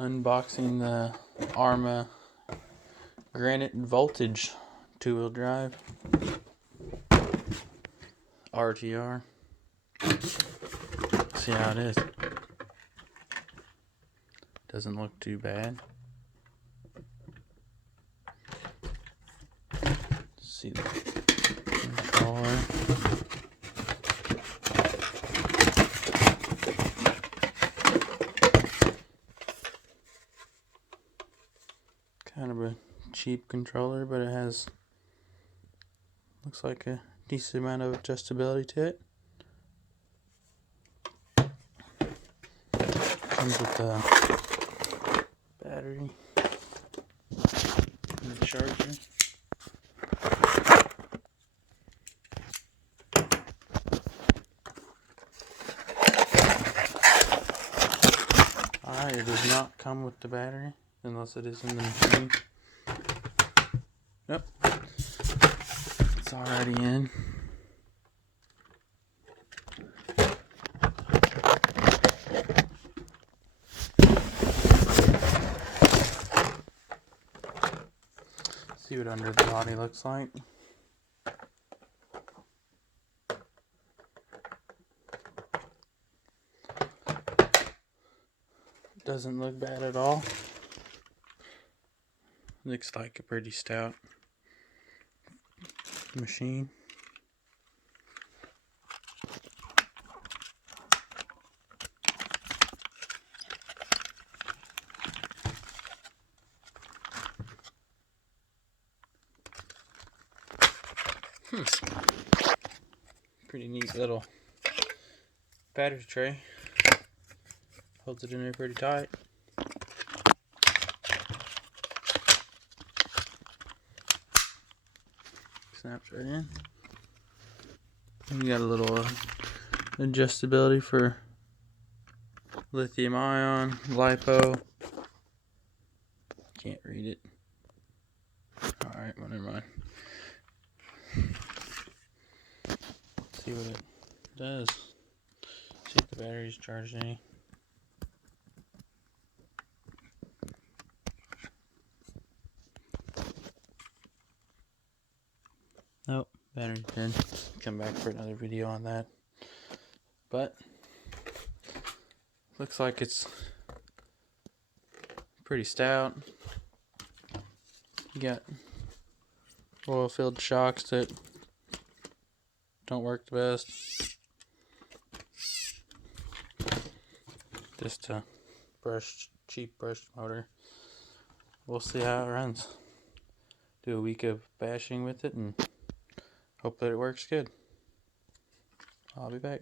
Unboxing the Arrma granite voltage 2-wheel drive RTR. See how it is. Doesn't look too bad. See the controller. Kind of a cheap controller, but it has, looks like a decent amount of adjustability to it. Comes with a battery and a charger. Alright, it does not come with the battery unless it is in the machine. Yep, it's already in. See what under the body looks like. Doesn't look bad at all. Looks like a pretty stout machine. Pretty neat little battery tray. Holds it in there pretty tight. Snaps right in. And you got a little adjustability for lithium ion, lipo. Can't read it. Alright, well, never mind. See what it does. See if the battery's charged any. Nope, battery's dead. Come back for another video on that. But looks like it's pretty stout. You got oil-filled shocks that don't work the best. Just a cheap brushed motor. We'll see how it runs. Do a week of bashing with it and hope that it works good. I'll be back.